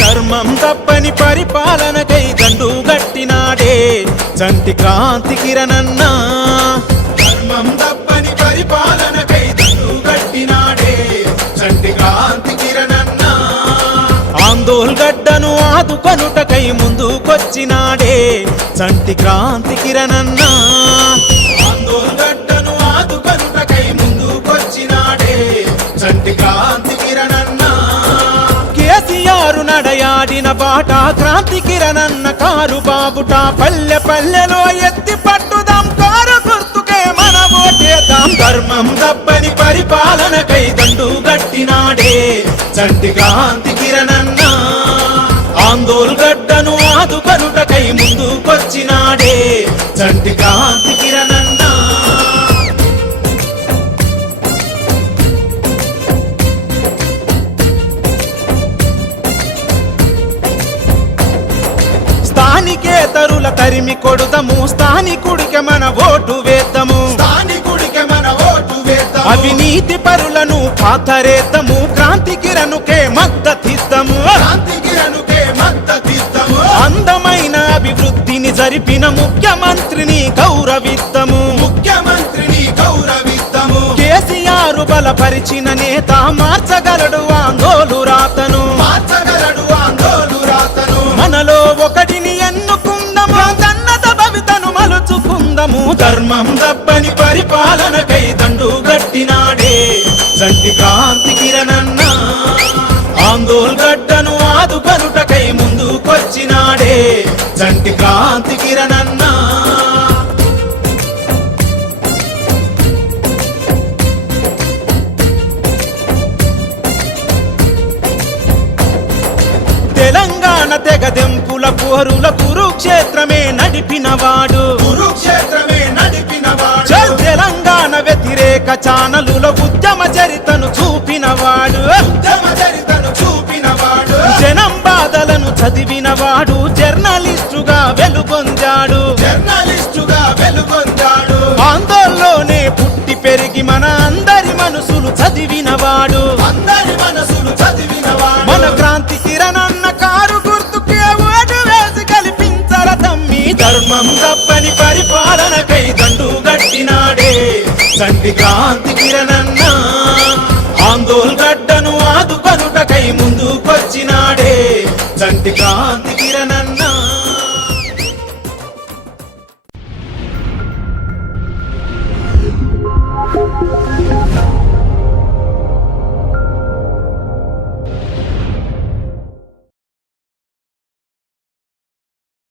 ధర్మం తప్పని పరిపాలనకై దండు గట్టినాడే చంటి క్రాంతి కిరణన్న. ధర్మం తప్పని పరిపాలనకై దండు గట్టినాడే చంటి క్రాంతి కిరణన్న. ఆందోళ్ గడ్డను ఆదుకొనుటకై ముందుకొచ్చినాడే. చంటి క్రాంతి కిరణన్నా. పాడిన బాట క్రాంతి కిరణన్న కారు బాబుట పల్లె పల్లెలో ఎత్తి పట్టుదాం. కారు గుర్తుకే మన ఓటేద్దాం. ధర్మం దబ్బని పరిపాలనకై దండు గట్టినాడే. చంటి క్రాంతి కిరణన్న ఆందోళ్ గడ్డను ముందుకొచ్చినాడే. చంటి క్రాంతి స్థానికేతరుల తరిమి కొడుదము. స్థానికుడికి మన ఓటు వేద్దాము. స్థానికుడికి మన ఓటు వేద్దాము. అవినీతి పరులను పాతరేద్దాము క్రాంతి కిరణుకే మద్దతిద్దాము. అనుకే మద్దతిస్తాము అందమైన అభివృద్ధిని జరిపిన ముఖ్యమంత్రిని గౌరవిద్దాము. ముఖ్యమంత్రిని గౌరవిస్తాము కేసీఆర్ బలపరిచిన నేత మార్చగలడు ఆందోలు రాతను మలుచుకుందాము ధర్మం తప్పని పరిపాలనకై దండు గట్టినాడే. సంటి కాంతి కిరణన్న ఆందోళ్ గడ్డను ఆదుకొనుటకై ముందుకొచ్చినాడే. సంటి కాంతి కిరణన్న. తెలంగాణ తెగదెంపుల పోరుల కురుక్షేత్రమే నడిపినవాడు. ఛానలుల ఉద్యమ చరితను చూపినవాడు. ఉద్యమ చరితను చూపినవాడు. జనం బాధలను చదివినవాడు. జర్నలిస్టుగా వెలుగొందాడు. జర్నలిస్టుగా వెలుగొందాడు. ఆందోళనలోనే పుట్టి పెరిగి మన అందరి మనసులు చదివినవాడు. అందరి మనసులు చదివినవాడు. మన క్రాంతి కిరణన్న కారు గుర్తుకే ఓటు వేసి కల్పించర తమ్మి. ధర్మం తప్పని పరిపాలనకై దండు గట్టినాడే సంటి క్రాంతి చంటి కాంతి కిరణ